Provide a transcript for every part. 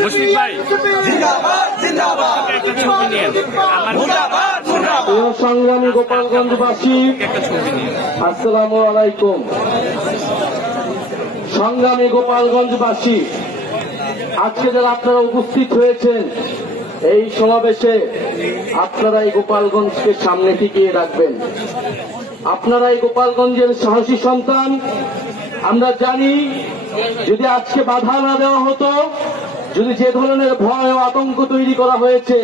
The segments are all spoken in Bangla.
মুশফিক ভাই জিন্দাবাদ জিন্দাবাদ একটা ছবি নিয়ে আমার জিন্দাবাদ জিন্দাবাদ সংগ্রামী গোপালগঞ্জবাসী আসসালামু আলাইকুম। সংগ্রামী গোপালগঞ্জবাসী, আজকে যারা আপনারা উপস্থিত হয়েছেন এই সমাবেশে, আপনারা এই গোপালগঞ্জকে সামনে টিকিয়ে রাখবেন। আপনারা এই গোপালগঞ্জের সাহসী সন্তান। আমরা জানি যদি আজকে বাধা না দেওয়া হতো, যদি যে ধরনের ভয় ও আতঙ্ক তৈরি করা হয়েছে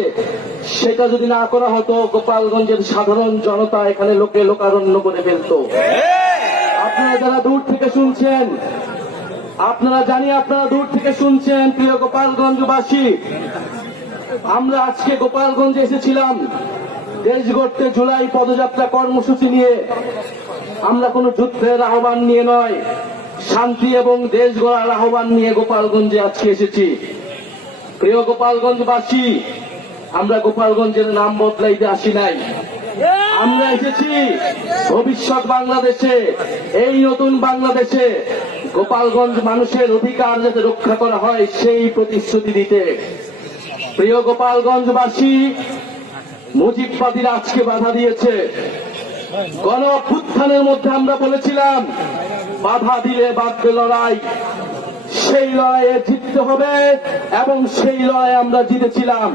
সেটা যদি না করা হতো, গোপালগঞ্জের সাধারণ জনতা এখানে লোকে লোকারণ্য করে ফেলত। আপনারা যারা দূর থেকে শুনছেন, আপনারা জানি আপনারা দূর থেকে শুনছেন, প্রিয় গোপালগঞ্জবাসী, আমরা আজকে গোপালগঞ্জে এসেছিলাম দেশ গড়তে জুলাই পদযাত্রা কর্মসূচি নিয়ে। আমরা কোনো যুদ্ধের আহ্বান নিয়ে নয়, শান্তি এবং দেশ গড়ার আহ্বান নিয়ে গোপালগঞ্জে আজকে এসেছি। প্রিয় গোপালগঞ্জবাসী, আমরা গোপালগঞ্জের নাম বদলাইতে আসি নাই। আমরা এসেছি ভবিষ্যৎ বাংলাদেশে, এই নতুন বাংলাদেশে গোপালগঞ্জ মানুষের অধিকার যাতে রক্ষা করা হয় সেই প্রতিশ্রুতি দিতে। প্রিয় গোপালগঞ্জবাসী, মুজিববাদীরা আজকে বাধা দিয়েছে। গণ অভ্যুত্থানের মধ্যে আমরা বলেছিলাম বাধা দিলে বাঁধবে লড়াই, সেই লড়াইয়ে জিততে হবে এবং সেই লড়াই আমরা জিতেছিলাম।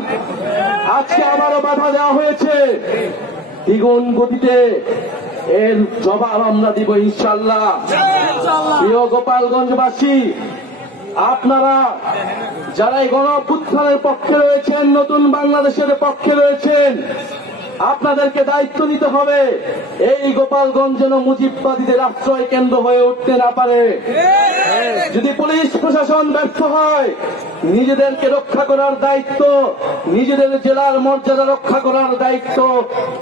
আজকে আবারও বাধা দেওয়া হয়েছে দ্বিগুণ গতিতে, এর জবাব আমরা দিব ইনশাআল্লাহ। প্রিয় গোপালগঞ্জবাসী, আপনারা যারা এই গণ অভ্যুত্থানের পক্ষে রয়েছেন, নতুন বাংলাদেশের পক্ষে রয়েছেন, আপনাদেরকে দায়িত্ব নিতে হবে এই গোপালগঞ্জ যেন মুজিববাদীদের আশ্রয় কেন্দ্র হয়ে উঠতে না পারে। যদি পুলিশ প্রশাসন ব্যর্থ হয়, নিজেদেরকে রক্ষা করার দায়িত্ব, নিজেদের জেলার মর্যাদা রক্ষা করার দায়িত্ব,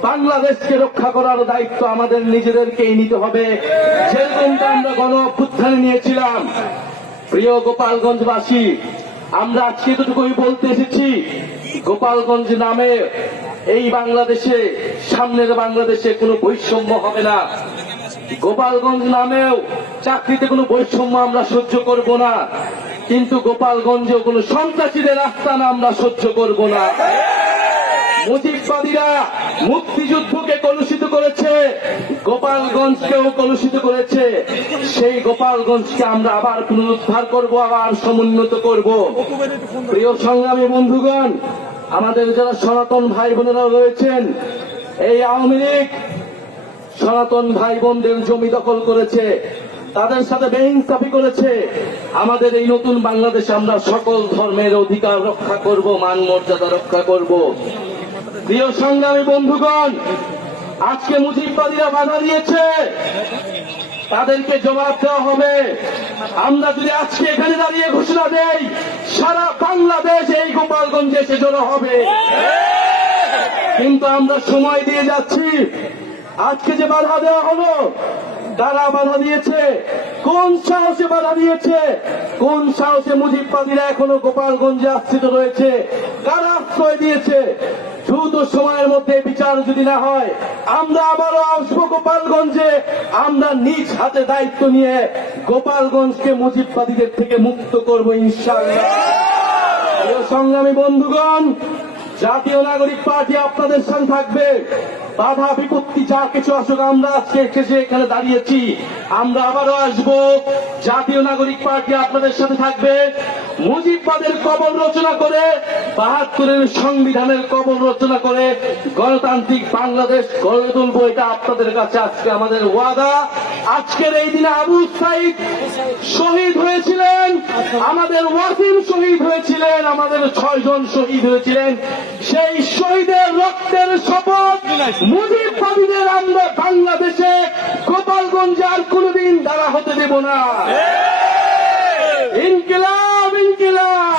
বাংলাদেশকে রক্ষা করার দায়িত্ব আমাদের নিজেদেরকেই নিতে হবে, যেরকমটা আমরা গণ অভ্যুত্থানে নিয়েছিলাম। প্রিয় গোপালগঞ্জবাসী, আমরা আজকে এতটুকুই বলতে এসেছি, গোপালগঞ্জ নামে এই বাংলাদেশে, সামনের বাংলাদেশে কোনো বৈষম্য হবে না। গোপালগঞ্জ নামেও চাকরিতে কোনো বৈষম্য আমরা সহ্য করব না, কিন্তু গোপালগঞ্জেও কোনো সন্ত্রাসীদের আস্তানা আমরা সহ্য করব না। মুজিববাদীরা মুক্তিযুদ্ধকে কলুষিত করেছে, গোপালগঞ্জকেও কলুষিত করেছে। সেই গোপালগঞ্জকে আমরা আবার পুনরুদ্ধার করব, আবার সমুন্নত করব। প্রিয় সংগ্রামী বন্ধুগণ, আমাদের যারা সনাতন ভাই বোনেরা রয়েছেন, এই আওয়ামী লীগ সনাতন ভাই বোনদের জমি দখল করেছে, তাদের সাথে বেইনসাফি করেছে। আমাদের এই নতুন বাংলাদেশে আমরা সকল ধর্মের অধিকার রক্ষা করব, মান মর্যাদা রক্ষা করব। প্রিয় সংগ্রামী বন্ধুগণ, আজকে মুজিববাদীরা বাধা দিয়েছে, তাদেরকে জবাব দেওয়া হবে। আমরা যদি আজকে এখানে দাঁড়িয়ে ঘোষণা দেই, সারা বাংলাদেশ এই গোপালগঞ্জে এসে জড়ো হবে। কিন্তু আমরা সময় দিয়ে যাচ্ছি। আজকে যে বাধা দেওয়া হলো, তারা বাধা দিয়েছে, কোন সাহসে বাধা দিয়েছে? কোন সাহসে মুজিববাদীরা এখনো গোপালগঞ্জে আশ্রিত রয়েছে? কারা আশ্রয় দিয়েছে? দ্রুত সময়ের মধ্যে বিচার যদি না হয়, আমরা আবারও আসবো গোপালগঞ্জে। আমরা নিজ হাতে দায়িত্ব নিয়ে গোপালগঞ্জকে মুজিববাদীদের থেকে মুক্ত করব ইনশাআল্লাহ। সংগ্রামী বন্ধুগণ, জাতীয় নাগরিক পার্টি আপনাদের সাথে থাকবে। বাধা বিপত্তি যা কিছু আসুক, আমরা আজকে এখানে দাঁড়িয়েছি, আমরা আবারও আসবো। জাতীয় নাগরিক পার্টি আপনাদের সাথে থাকবে। মুজিববাদের কবর রচনা করে, ৭২-এর সংবিধানের কবর রচনা করে গণতান্ত্রিক বাংলাদেশ গড়ে তুলবো, এটা আপনাদের কাছে আজকে আমাদের ওয়াদা। আজকের এই দিনে আবু সাইদ শহীদ হয়েছিলেন, আমাদের ওয়াসিম শহীদ হয়েছিলেন, আমাদের ৬ জন শহীদ হয়েছিলেন। সেই শহীদের রক্তের শপথ মুজিববাদীদের আমরা বাংলাদেশে গোপালগঞ্জে আর কোনদিন দাঁড়া হতে দেব না। ইনকিলাব ইনকিলাব।